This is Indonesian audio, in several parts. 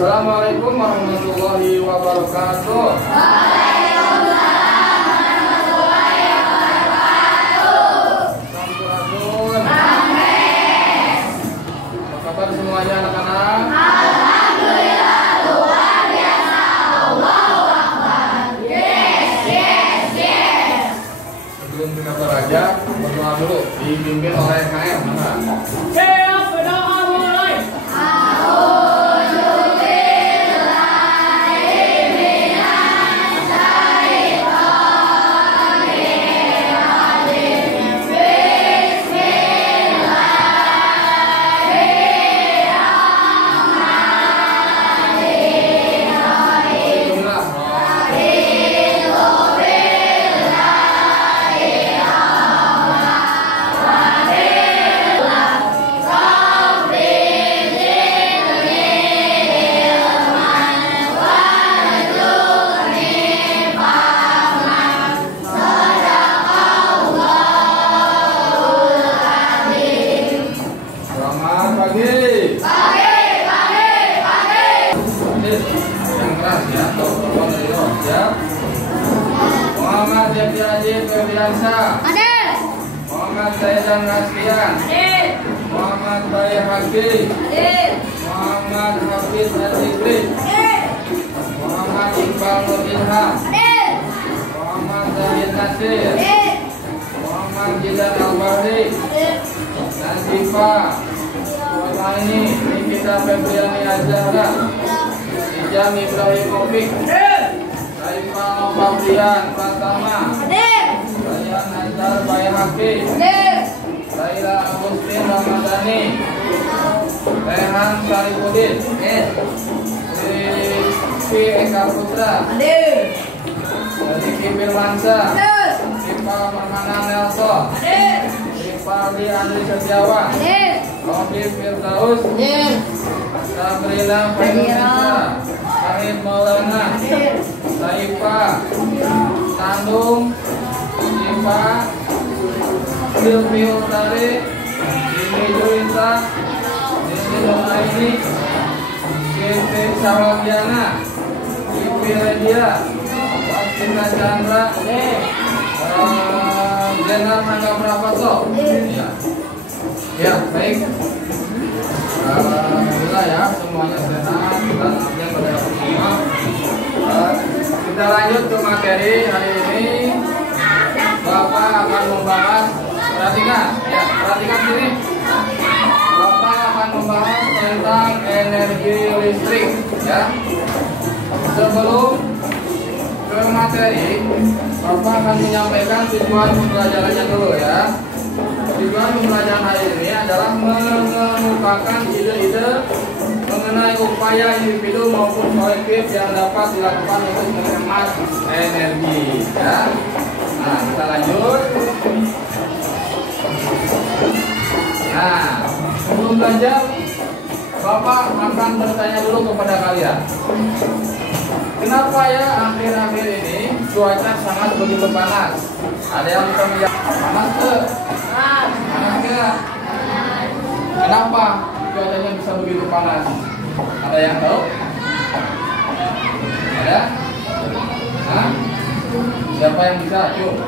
Assalamualaikum warahmatullahi wabarakatuh. Waalaikumsalam warahmatullahi wabarakatuh. Sampurasun. Amin. Apa kabar semuanya anak-anak? Alhamdulillah luar biasa. Allahu Akbar. Yes. Sebelum kita belajar, berdoa dulu. Dipimpin oleh KM. Siap, berdoa mulai. Selamat pagi. Yang keras ya, telepon dari Ros ya. Muhammad Yati Haji Febriansyah, Hadir. Muhammad Zaidan Raskian, Hadir. Muhammad Bayi Haki, Hadir. Muhammad Hafiz Al-Zikri, Hadir. Muhammad Iqbal Nur Ilham, Hadir. Muhammad Zahid Nasir, Hadir. Muhammad Jidan Al-Bahri, Hadir. Nazifa Walaini, Nikita Febriani Azhara, Ijam Ibrahim Opik, Saifah Nofabrian Pratama, Hadir. Bayan Nazar Bayi Haki, Hadir. Laila Agustin Ramadhani, Rehan Saripudin, Rizky Eka Putra, Hadir. Rizky Firmansyah, Hadir. Rifa Permana Nelson, Hadir. Rifaldi Andri Setiawan, Hadir. Robi Firdaus, Hadir. Sabrina Fainunisha, Syahid Maulana, Hadir. Saifa, Tandung, Siva, Silvi Utari, Dini Juwita, Dini Numaini, Siti Sawadiana, Ipi Redia, Wasina Chandra, Jenar Mangga Prapato. Ya, baik. Alhamdulillah ya, semuanya sehat dan absen pada semua. Kita lanjut ke materi hari ini. Bapak akan membahas, perhatikan sini. Bapak akan membahas tentang energi listrik ya. Sebelum ke materi, Bapak akan menyampaikan tujuan pembelajarannya dulu ya. Tujuan pembelajaran hari ini adalah mengemukakan ide-ide mengenai upaya individu maupun kolektif yang dapat dilakukan untuk menghemat energi ya. Nah, kita lanjut. Nah, sebelum belajar, Bapak akan bertanya dulu kepada kalian. Kenapa ya akhir-akhir ini cuaca sangat begitu panas? Ada yang bisa menjawab? Panas ke? Panas ke? Kenapa cuacanya bisa begitu panas? Ada yang tahu? Ada? Hah? Siapa yang bisa? Yuk.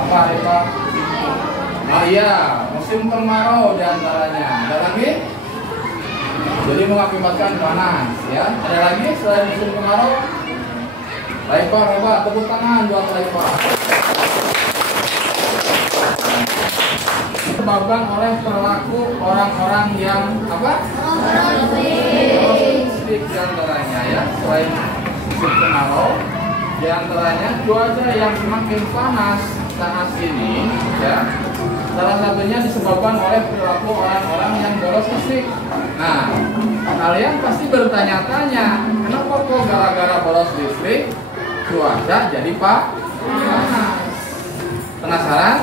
Apa? Oh iya, musim kemarau diantaranya. Ada lagi? Jadi mengakibatkan panas, ya. Ada lagi selain musim kemarau? Raifa, tepuk tangan buat Raifa. Disebabkan oleh perilaku orang-orang yang apa? Listrik diantaranya ya. Selain musim kemarau, diantaranya cuaca yang semakin panas saat ini, ya. Salah satunya disebabkan oleh perilaku orang-orang yang boros listrik. Nah, kalian pasti bertanya-tanya, kenapa kok gara-gara boros listrik cuaca jadi panas? Penasaran?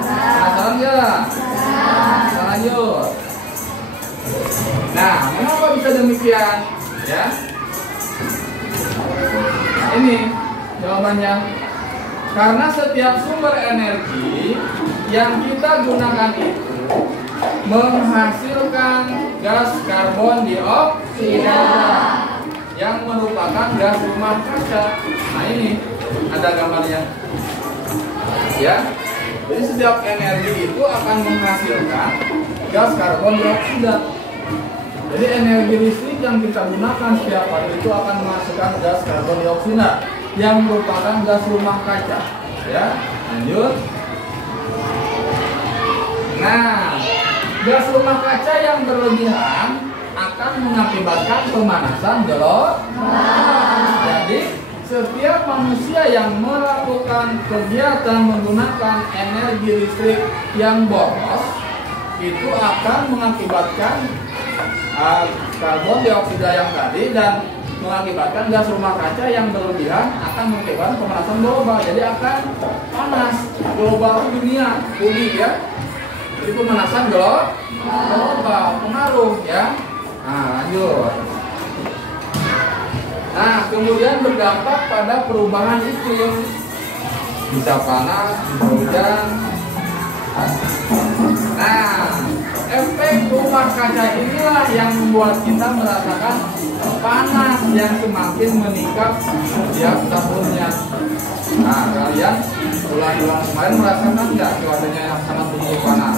Penasaran nggak? Kita lanjut. Nah, kenapa bisa demikian? Ya, ini jawabannya. Karena setiap sumber energi yang kita gunakan itu menghasilkan gas karbon dioksida. merupakan gas rumah kaca. Nah ini ada gambarnya. Ya, jadi setiap energi itu akan menghasilkan gas karbon dioksida. Jadi energi listrik yang kita gunakan setiap hari itu akan menghasilkan gas karbon dioksida yang merupakan gas rumah kaca. Ya, lanjut. Nah, gas rumah kaca yang berlebihan akan mengakibatkan pemanasan global. Jadi setiap manusia yang melakukan kegiatan menggunakan energi listrik yang boros itu akan mengakibatkan karbon dioksida yang tadi dan mengakibatkan gas rumah kaca yang berlebihan akan mengakibatkan pemanasan global. Jadi akan panas global dunia, bumi ya. Jadi pemanasan global pengaruh ya. Nah lanjut. Nah kemudian berdampak pada perubahan iklim, bisa panas, bisa hujan. Nah efek rumah kaca inilah yang membuat kita merasakan panas yang semakin meningkat setiap tahunnya. Nah kalian bulan-bulan kemarin merasakan nggak cuacanya yang sangat begitu panas?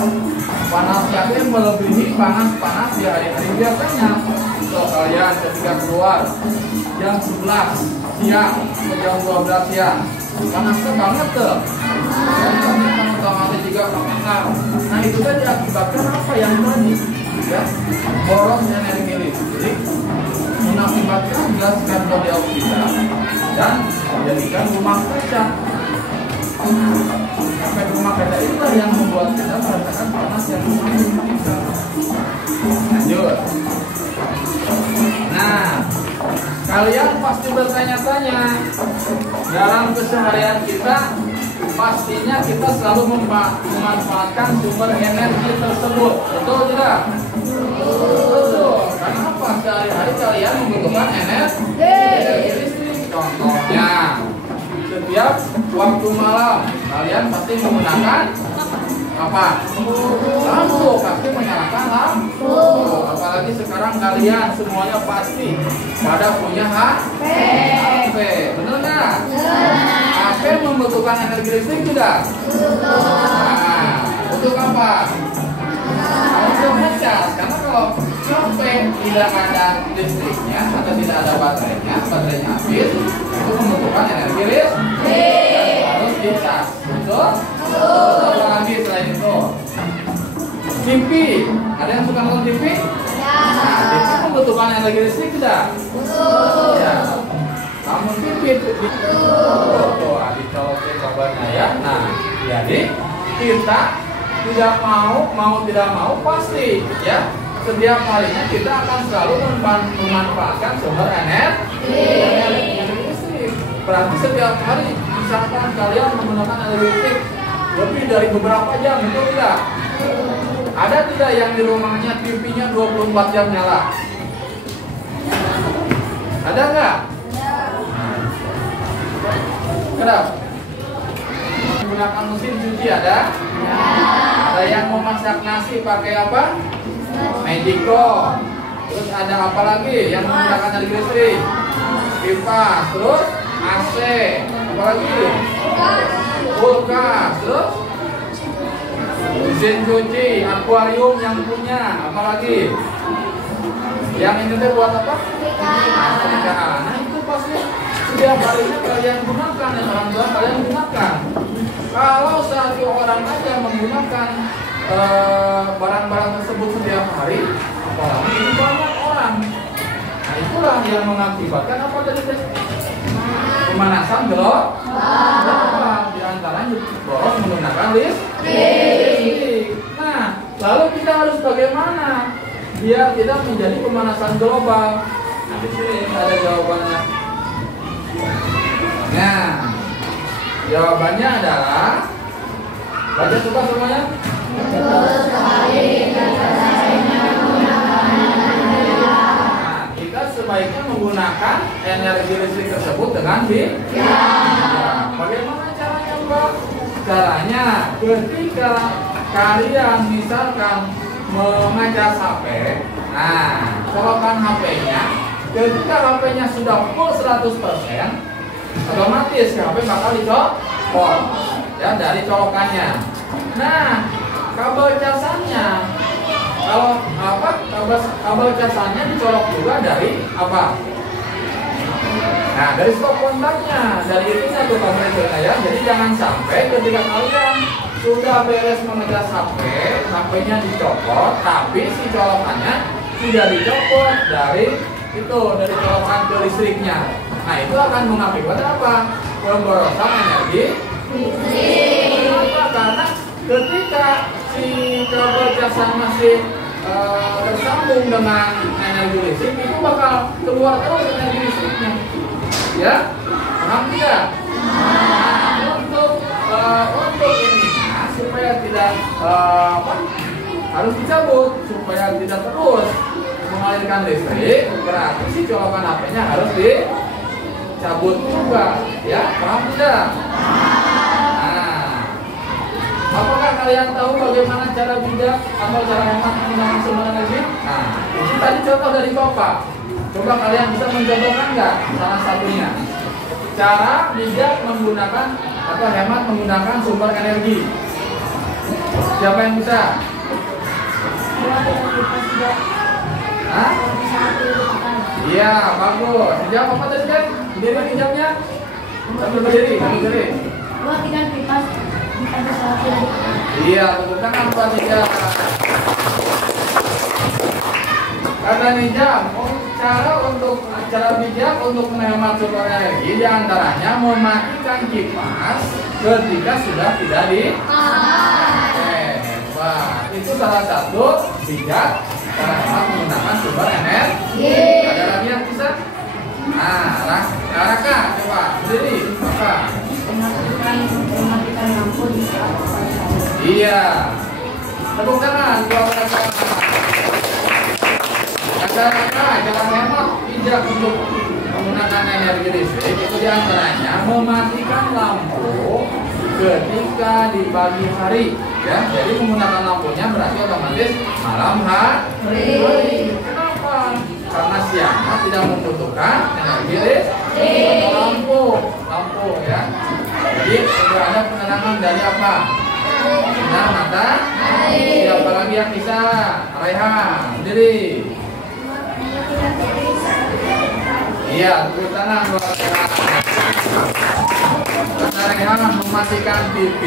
Panasnya itu melebihi panas-panas di hari-hari biasanya. So kalian ketika keluar jam 11 siang ke jam 12 siang panasnya banget tuh. Sama juga panas. Nah itu kan diakibatkan apa yang tadi? Ya, boros energi listrik mengakibatkan gas karbon dioksida dan menjadikan rumah kaca. Efek rumah kaca itulah yang membuat kita merasakan panas yang semakin meningkat. Lanjut. Nah, kalian pasti bertanya-tanya dalam keseharian kita, pastinya kita selalu memanfaatkan sumber energi tersebut, betul tidak? Betul. Karena apa? Sehari-hari kalian membutuhkan energi listrik. Contohnya, setiap waktu malam kalian pasti menggunakan apa? Lampu, pasti menyalakan lampu. Apalagi sekarang kalian semuanya pasti pada punya HP, benar nggak? HP membutuhkan energi listrik tidak? Nah, untuk apa? Untuk ngecas. Karena kalau HP tidak ada listriknya atau tidak ada baterainya habis, itu membutuhkan energi listrik. Harus dicas. Betul? Apa lagi selain itu? TV. Ada yang suka nonton TV? Nah, TV membutuhkan energi listrik tidak? Ya. Namun TV itu dicolokin kabarnya ya. Nah, jadi kita tidak mau tidak mau pasti ya setiap harinya kita akan selalu memanfaatkan sumber energi listrik. Berarti setiap hari misalkan kalian menggunakan energi listrik lebih dari beberapa jam, betul tidak? Ada tidak yang di rumahnya TV-nya 24 jam nyala? Ada nggak? Kenapa? Menggunakan mesin cuci ada? Ada yang memasak nasi pakai apa? Magico. Terus ada apa lagi yang menggunakan energi listrik? Kipas. Terus AC. Apa lagi? Kulkas. Terus mesin cuci, akuarium yang punya. Apa lagi? Yang ini tuh buat apa? Nah itu pasti setiap harinya kalian gunakan, dan orang tua kalian gunakan. Kalau satu orang aja menggunakan barang-barang tersebut setiap hari, apalagi ini banyak orang. Nah itulah yang mengakibatkan apa tadi? Pemanasan global. Di antaranya boros menggunakan listrik. Nah, lalu kita harus bagaimana biar tidak menjadi pemanasan global? Nah, di sini ada jawabannya. Nah, jawabannya adalah baca coba semuanya. Nah, kita sebaiknya menggunakan energi listrik tersebut dengan bagaimana caranya, Mbak? Caranya ketika kalian misalkan mengacas HP, nah colokan HP-nya Ketika HP-nya sudah full 100%, otomatis HP bakal dicopot ya dari colokannya. Nah, kabel casannya, kalau kabel casannya dicolok juga dari apa? Nah, dari stop kontaknya, dari itunya tuh kabel itu ya. Jadi jangan sampai ketika kalian sudah beres mengecas HP, HP-nya dicopot, tapi si colokannya tidak dicopot dari itu, dari colokan ke listriknya. Nah, itu akan mengakibatkan apa? Pemborosan energi listrik. Kenapa? Karena ketika si kabel casan masih tersambung dengan energi listrik, itu bakal keluar terus energi listriknya. Ya, paham tidak? Nah, untuk ini supaya tidak harus dicabut, supaya tidak terus mengalirkan listrik, berarti si colokan HP-nya harus dicabut juga. Ya, paham tidak? Nah, apakah kalian tahu bagaimana cara bijak atau cara hemat menggunakan sumber energi? Nah, ini tadi contoh dari Bapak. Coba kalian bisa mencontohkan nggak salah satunya? Cara bijak menggunakan atau hemat menggunakan sumber energi. Siapa yang bisa? Hah? Iya, bagus. Dijawab apa tadi kan? Berdiri dijawabnya? Sambil berdiri. Matikan kipas. Iya, tepuk tangan Pak Nijam. Kata Nijam, cara bijak untuk menghemat sumber energi diantaranya mematikan kipas ketika sudah tidak di. Wah, itu salah satu bijak cara hemat menggunakan sumber energi. Ada lagi yang bisa? Nah, Raka, coba berdiri, Raka. Mematikan lampu di saat panas. Iya. Tepuk tangan buat Raka. Raka, cara hemat bijak untuk menggunakan energi listrik itu diantaranya mematikan lampu ketika di pagi hari. Ya, jadi menggunakan lampunya berarti otomatis malam hari. Kenapa? Karena siangnya tidak membutuhkan energi listrik. Lampu ya. Jadi sudah ada penerangan dari apa? Sinar matahari. Siapa lagi yang bisa? Raihan, berdiri. Iya, tepuk tangan buat Raihan mematikan TV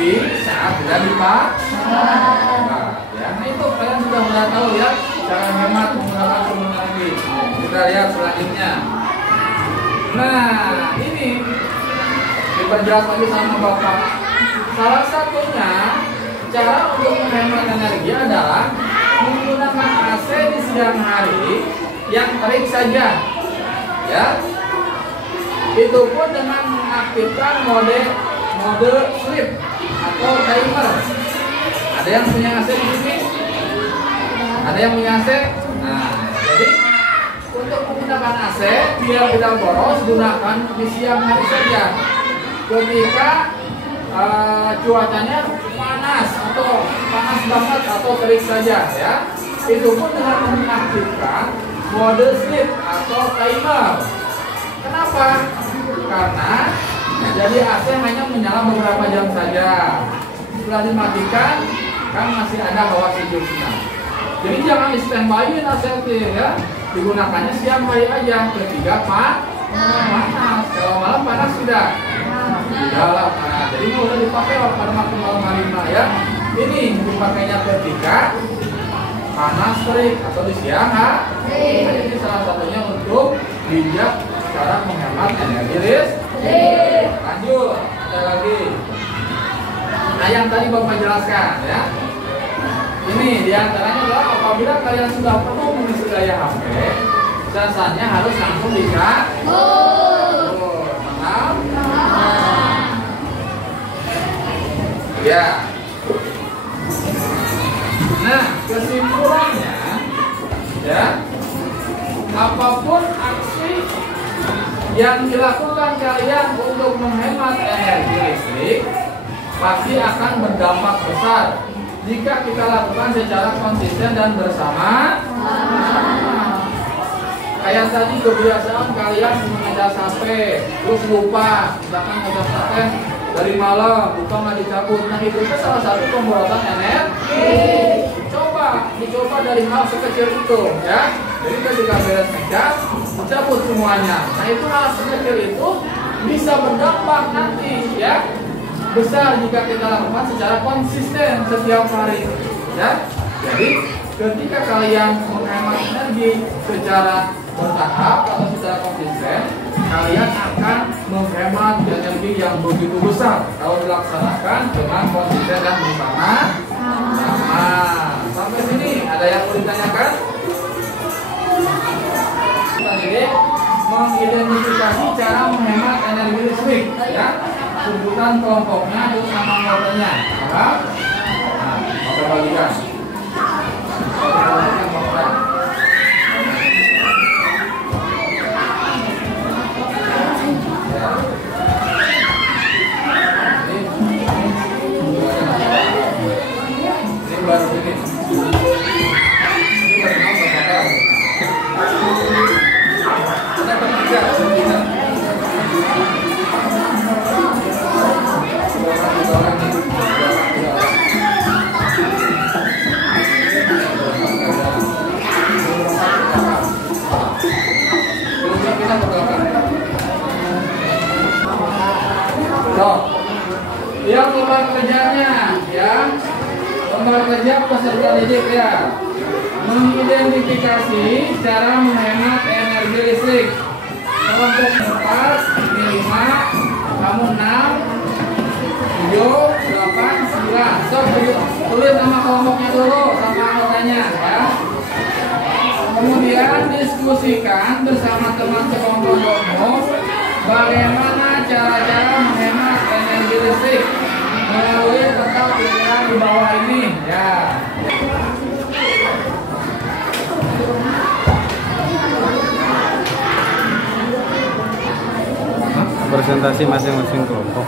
saat tidak dipakai. Ya, nah itu kalian sudah mulai tahu ya cara hemat menggunakan sumber energi. Kita lihat selanjutnya. Nah, ini diperjelas lagi sama Bapak. Salah satunya cara untuk menghemat energi adalah menggunakan AC di siang hari yang terik saja. Ya, itu pun dengan mengaktifkan mode sleep atau timer. Ada yang punya AC di sini? Ada yang punya AC? Nah, jadi untuk menggunakan AC biar tidak boros, gunakan di siang hari saja. Ketika cuacanya panas atau panas banget atau terik saja, ya. Itu pun dengan mengaktifkan mode sleep atau timer. Kenapa? Karena jadi AC hanya menyala beberapa jam saja. Setelah dimatikan, kan masih ada hawa sejuknya. Jadi jangan di standby-in AC ya. Digunakannya siang hari aja. Ketika panas. Kalau malam panas sudah. Sudah lah panas. Jadi nggak usah dipakai pada waktu malam hari ya. Ini dipakainya ketika panas terik atau di siang hari. Ini salah satunya untuk bijak cara menghemat energi listrik. Lanjut, ada lagi. Nah, yang tadi Bapak jelaskan ya. Ini diantaranya adalah apabila kalian sudah penuh mengisi daya HP, casannya harus langsung dicabut. Paham? Ya. Nah, kesimpulannya ya, apapun aksi yang dilakukan kalian untuk menghemat energi listrik pasti akan berdampak besar jika kita lakukan secara konsisten dan bersama. Kayak tadi kebiasaan kalian mengejar HP, terus lupa, misalkan ngejar HP dari malam, lupa nggak dicabut. Nah itu salah satu pemborosan energi. Dicoba dari hal sekecil itu, ya. Jadi ketika beres ngejar, dicabut semuanya. Nah itu hal sekecil itu bisa berdampak nanti, ya, besar jika kita lakukan secara konsisten setiap hari, ya. Jadi ketika kalian menghemat energi secara bertahap atau secara konsisten, kalian akan menghemat energi yang begitu besar kalau dilaksanakan dengan konsisten dan bersama. Nah, sampai sini ada yang mau ditanyakan? Tadi mengidentifikasi cara menghemat energi listrik, ya. Sebutan kelompoknya terus sama anggotanya. Paham? Nah, kita bagikan. Baru ini. Ini baru mau bakal. Kita bertiga, bertiga. Yang lembar kerjanya, ya. Lembar kerja peserta didik, ya. Mengidentifikasi cara menghemat energi listrik. Kelompok 4, ini 5, kamu 6, 7, 8, 9. So, tulis nama kelompoknya dulu sama anggotanya, ya. Kemudian diskusikan bersama teman sekelompokmu bagaimana cara-cara menghemat energi listrik melalui peta pikiran di bawah ini, ya. Presentasi masing-masing kelompok.